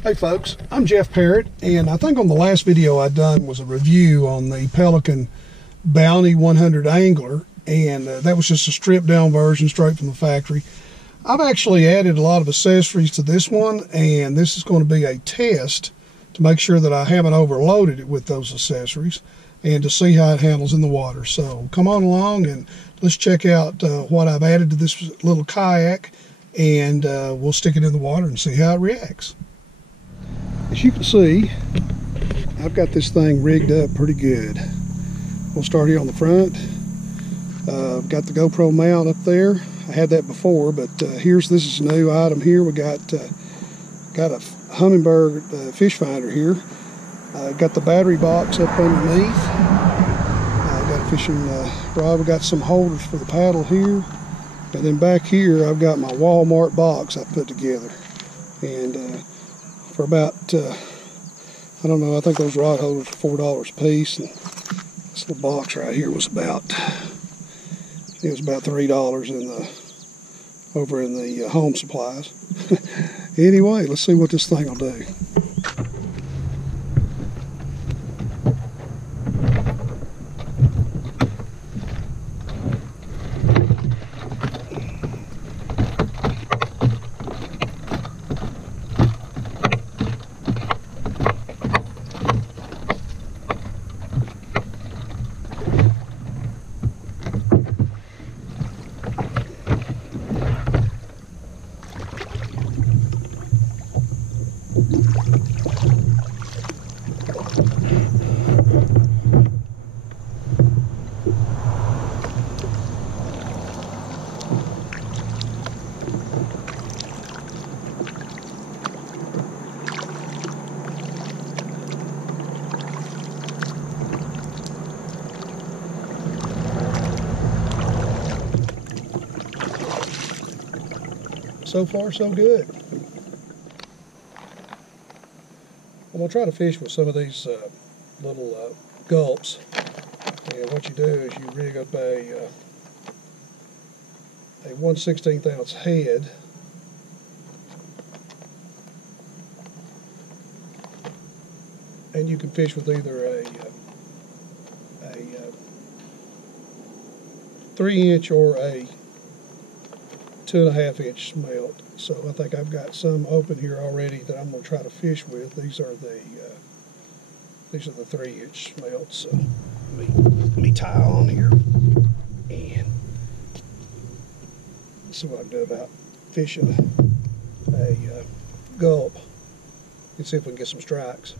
Hey folks, I'm Jeff Parrott, and I think on the last video I done was a review on the Pelican Bounty 100 Angler, and that was just a stripped down version straight from the factory. I've actually added a lot of accessories to this one, and this is going to be a test to make sure that I haven't overloaded it with those accessories and to see how it handles in the water. So come on along and let's check out what I've added to this little kayak, and we'll stick it in the water and see how it reacts. As you can see, I've got this thing rigged up pretty good. We'll start here on the front. I've got the Gopro Mount up there. I had that before, but this is a new item here. We got a Hummingbird fish finder here. Got the battery box up underneath. Got a fishing rod. We got some holders for the paddle here, and then back here I've got my Walmart box I put together, and for about I don't know, I think those rod holders were $4 a piece, and this little box right here was about $3 over in the home supplies. Anyway, let's see what this thing will do. So far, so good. I'm going to try to fish with some of these little gulps. And what you do is you rig up a 1/16 ounce head. And you can fish with either a 3-inch or a 2.5-inch smelt. So I think I've got some open here already that I'm going to try to fish with. These are the 3-inch smelts. So let me tie on here and see what I can do about fishing a gulp and see if we can get some strikes.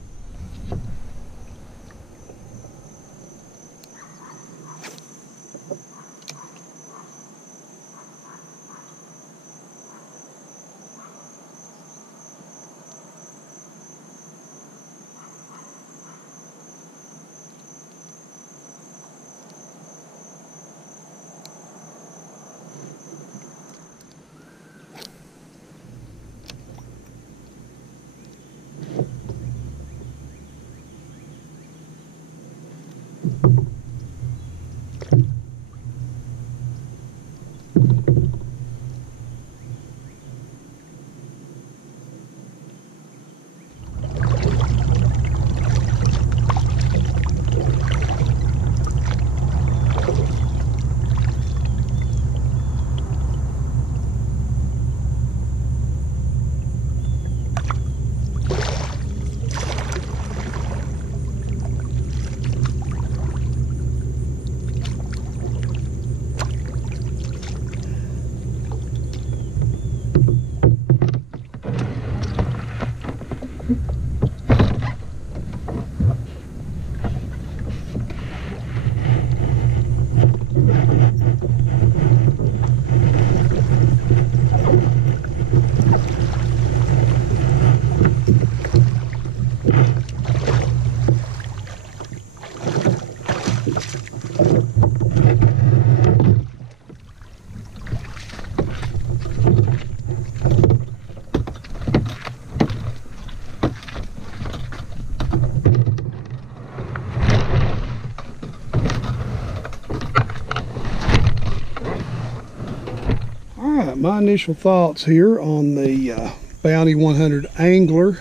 My initial thoughts here on the Bounty 100 Angler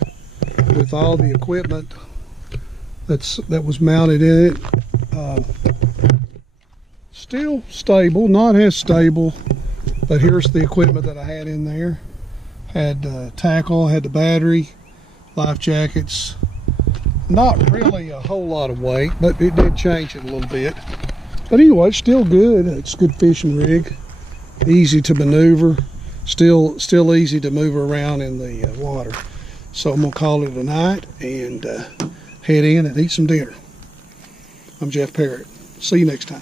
with all the equipment that was mounted in it. Still stable, not as stable, but here's the equipment that I had in there. Had tackle, had the battery, life jackets. Not really a whole lot of weight, but it did change it a little bit. But anyway, it's still good. It's a good fishing rig, easy to maneuver, still easy to move around in the water. So I'm gonna call it a night and head in and eat some dinner. I'm Jeff Parrott. See you next time.